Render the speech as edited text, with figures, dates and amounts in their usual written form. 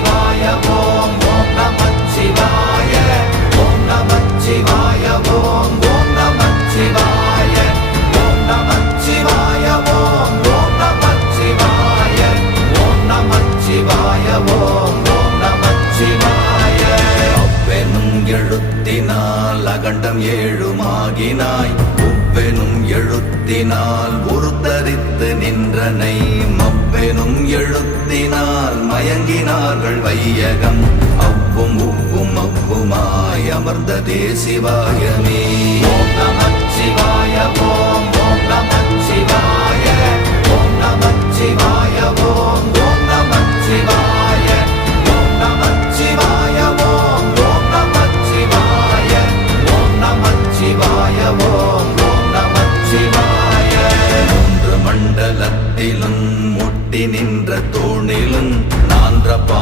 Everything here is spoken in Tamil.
நமச்சிவாய ஓம் ஓம் நமச்சிவாய ஓம் நமச்சிவாய ஓம் ஓம் நமச்சிவாய ஓம் நமச்சிவாய ஓம் ஓம் நமச்சிவாய ஓம் நமச்சிவாய ஓம் ஓம் நமச்சிவாய அவ்வெனும் எழுத்தினால் அகண்டம் ஏழுமாகினாய் உவ்வெனும் எழுத்தினால் உருத்தரித்து நின்றனை மவ்வெனும் எழுத்தினால் மயங்கினார்கள் வையகம் அவ்வும் உவ்வும் அவ்வுமாய் அமர்ந்ததே சிவாயமே ஓம் நமச்சிவாய ஓம் ஓம் நமச்சிவாய ஓம் நமச்சிவாய ஓம் ஓம் நமச்சிவாய